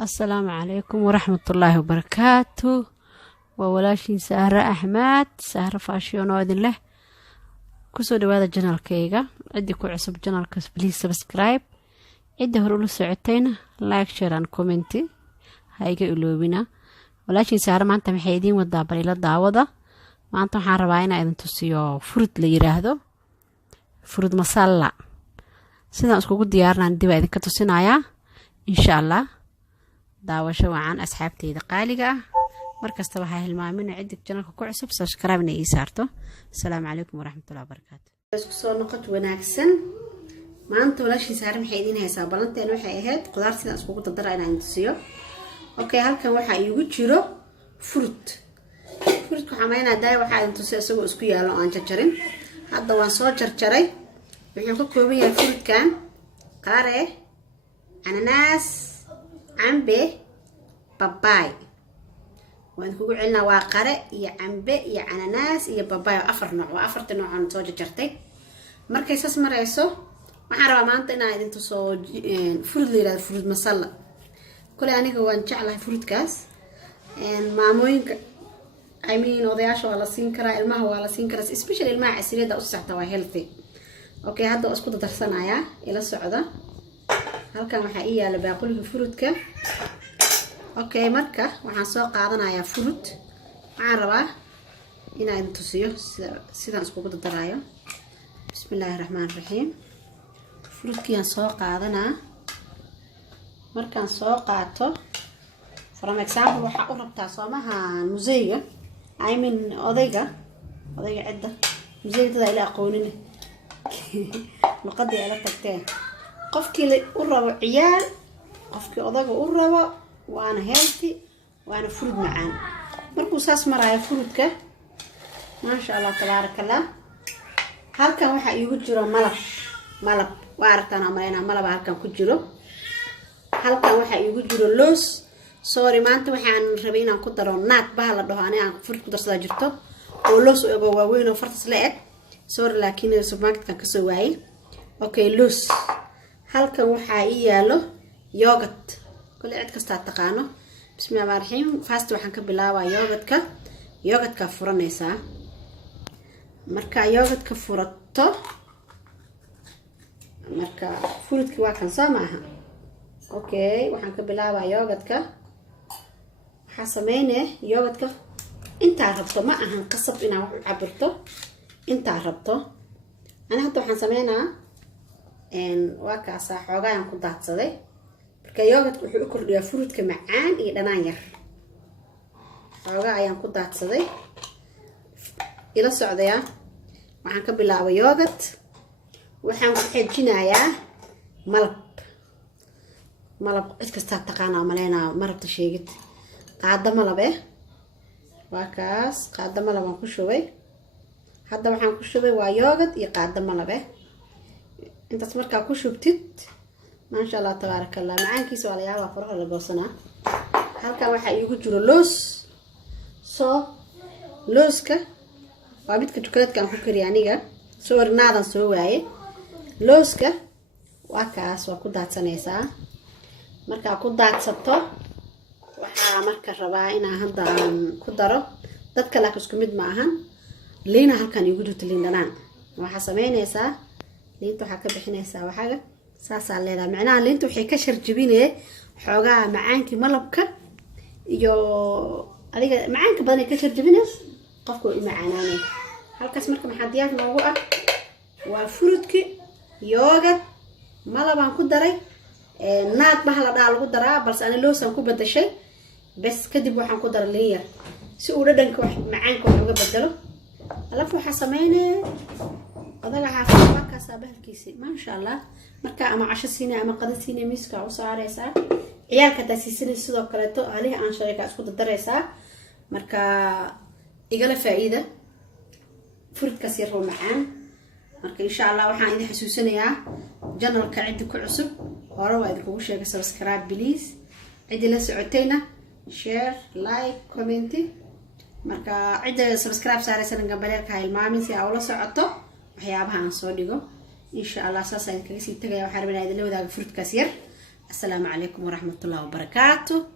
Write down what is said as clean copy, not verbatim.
السلام عليكم ورحمة الله وبركاته. وولاشين سهرة أحمد سهرة فاشيون وإذن له كسو دوادا جنال كيغا عدي كو عصب جنال كس بليز سبسكرايب عدي هرولو سعودتين لايك شيران كومنتي هايقا إلوبنا. ولاشين سهرة مانتا محيدين ودابر إلا داوضة مانتا محان رباينا إذن تسيو فرد ليراهدو فرد مسالة سيدان اسكوكو ديارنا نديبا إذن كتوسينايا إن شاء الله. daawasho wacan asxaabteyda qaaliga ah markasta waxa hilmaamin cidib channelka ku cusub subscribe na ii saarto. Assalaamu calaykum waraxmatullaahi wabarakaatu. isku soo noqod wanaagsan maanta walaashii saaran maxay idin haysaa balanteen waxay ahayd qudaar sida isku dardara inaan tusiyo. Okay, halkan waxa iigu jiro fruit waxa meena daay waxa idin tusiyo isagoo isku yaalo aan jarjarin. Hadda waan soo jarjaray wuxuu ka kooban yahay fruitkan qare, ananas, cambe, babaay. waan kugu celina waa qare iyo cambe iyo ananas iyo babaay afar nooc waa afarta nooc aan soo jarjartay. markay saas marayso waxaan rabaa maanta inaan idin tuso fruit leeyahay fruit masala. kale aniga waan jeclahay fruitkaas maamooyinka odayaasha waa la siin karaa, ilmaha waa la siin karaa, especially ilmaha casiriyada u saxta waa healthy. Okay, hadda isku darsanaya ila socda. halkan waxa ii yaala baaquliga fruitka. Okay, marka waxaan soo qaadanayaa fruit. waxaan rabaa inaan tusiyo sida isku daraayo. Bismillaahir Rahmaanir Rahiim. fruitkiyan soo qaadanaa. markaan soo qaato for example waxa u rabtaa soomaha museyga odayga cidda museyga ila aqoonin luqadii ila tagtee qofkii u rabo ciyaal qofkii odaga u rabo waana healthy waana fruit macaan. markuu saas maraayo fruitka ma sha Allah tabarakallah. halkan waxa iigu jiro malab waa aragtaan amareyna malab halkan ku jiro. halkan waxa iigu jiro loos. sorry maanta waxaan rabay inaan ku daro naad baa la dhaho aan fruit ku darsada jirto oo loos u ego waaweyn oo fartas la eg. sorry laakiin supermarket-kan ka soo waayay. okay, loos. halkan waxa ii yaalo yogurt kale cid kasta taqaano. bismillaahir rahmaanir rahiim. first waxaan ka bilaabaa yogurtka furanaysa. marka yogurtka furato marka fruitki waa kan soo maaha. okay, waxaan ka bilaabaa yogurtka. waxa sameynaa yogurtka inta rabto ma ahan qasab inaa wax u cabirto inta rabto. ana hadda waxaan sameynaa waa kaasa xoogaan ku daadsaday marka yogurt wuxuu u kordhiyaa fruitka macaan iyo dhanaan yar. xoogaa ayaan ku daadsaday ila socdaya. waxaan ka bilaabay yogurt. waxaan ku xijinayaa malab cid kasta taqaana maleena marabta sheegid qaada malab waa kaas qaada malab aan ku shubay. hadda waxaan ku shubay waa yogurt iyo qaada malab intaas markaa ku shubtid ma sha Allah tabarakallah macaankiisa waa la yaabaa faraha la goosanaa. halkan waxa iigu jiro loos. looska waa midka chocolatekan ku kariyo aniga soo warnaadan soo waaye. looska waa kaas waa ku daadsanaysaa. markaa ku daadsato waxaa marka rabaa inaan hadda ku daro dadka laakiin isku mid ma ahan liina. halkan iigu jirto liin dhanaan. waxaa sameynaysaa liinta waxaa ka bixinaysaa waxaga saasaa leedahay macnaha liinta waxay ka sharjibinee xoogaa macaankii malabka iyo adiga macaanka badan ay ka sharjibinee qofka u macaanaanay. halkaas marka maxaa diyaar noogu ah waa fruitki yogurt malabaan ku daray naad baa la dhaha lagu daraa balse ana loosan ku badashay bas. kadib waxaan ku daray liin yar si uu dhadhanka wax macaanka wax uga bedelo. alafu waxa sameynaa adaga xaafadda ka saabahalkiisi ma sha Allah. marka ama casho siinay ama qada siinay miiska u saaraysaa ciyaalka taasiisanay sidoo kale to alihi aan shaqo isku daraysaa. marka igala faa'iida fruitkaas yar oo macaan. marka insha Allah waxaan idin xasuusinayaa channelka cid ku cusub hore waa idinku sheegay subscribe please. cid la socotayna share like comment. marka cid subscribe saaraysan gambaleelka hilmaamin si aad ula socoto waxyaabaha aan soo dhigo. insha Allah saas ay kaga sii tagay waxaan rabaa inaad la wadaago fruitkaas yar السلام عليكم ورحمة الله وبركاته.